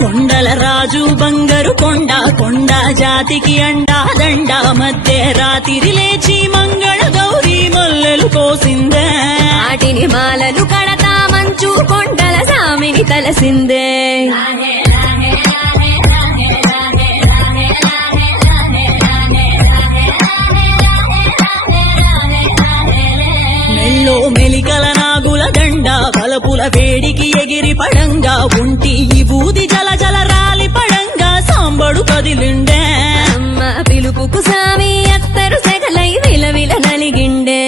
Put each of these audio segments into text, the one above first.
కొండల రాజు బంగారు కొండ కొండ జాతికి అండా దండ మధ్య రాత్రి లేచి మంగళ గౌరీ మల్లెలు కోసిందే వాటిని మాలలు కడతా మంచు కొండల సామిని తలసిందే మెల్లో మెలికల నాగుల దండ బలపుల వేడికి ఎగిరి పడంగా ఉంటి ఈ బూది జల జల రాలి పడంగా సాంబడు కదిలిండే అమ్మ పిలుపుకు సామి అత్తరు సెగలై విలవిల నలిగిండే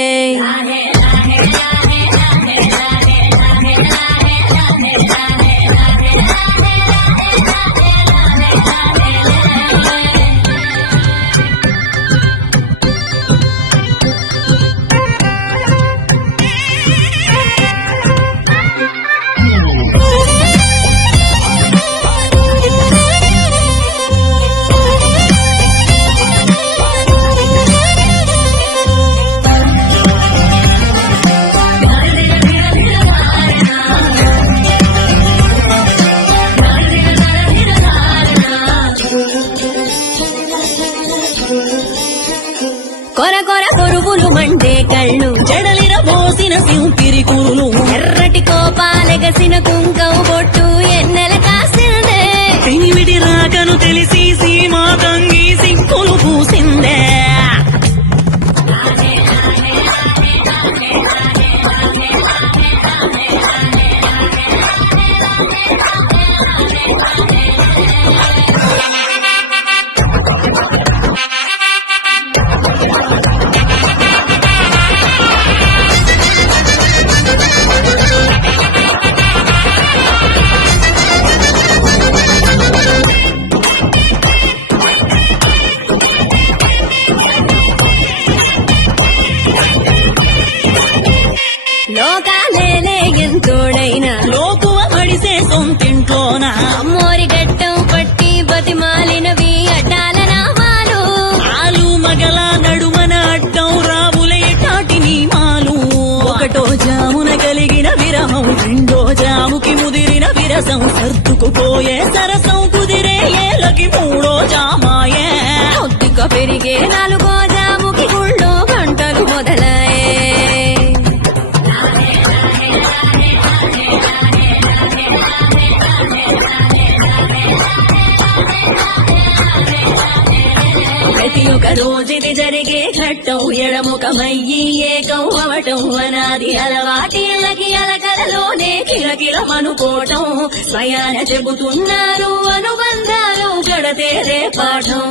కొర కొర కొరువులు మండే కళ్ళు జడలిర పోసిన సింపిరి కురులు ఎర్రటి కోపాలెగసిన కుంకం బొట్టు ఎన్నెల కాసిందే పినివిడి రాకను తెలిసి సీమా తంగి సిక్కులు పూసిందే లోకాలేలే ఎంతోడైనా లోకువ మడిసే సొంతింట్లోన అమ్మోరి గట్టం పట్టి బతిమాలినవి అడ్డాల నామాలు ఆలు మగల నడుమన అడ్డం రావులే టాటి నీమాలు ఒకటో జామున కలిగిన విరహం రెండో జాముకి ముదిరిన విరసం సర్దుకుపోయే సరసం కుదిరే ఏలకి మూడో జామాయే ఒత్తిక పెరిగే నాలుగో జాముకి గుళ్ళో గంటలు మొదలయ్యే ప్రతి ఒక్క రోజుది జరిగే ఘట్టం ఎడముఖమయ్యి ఏకం అవటం అనాది అలవాటిలకి అలకలలోనే కిలకిలమనుకోవటం స్వయాన చెబుతున్నారు అనుబంధాలు గడతేరే పాఠం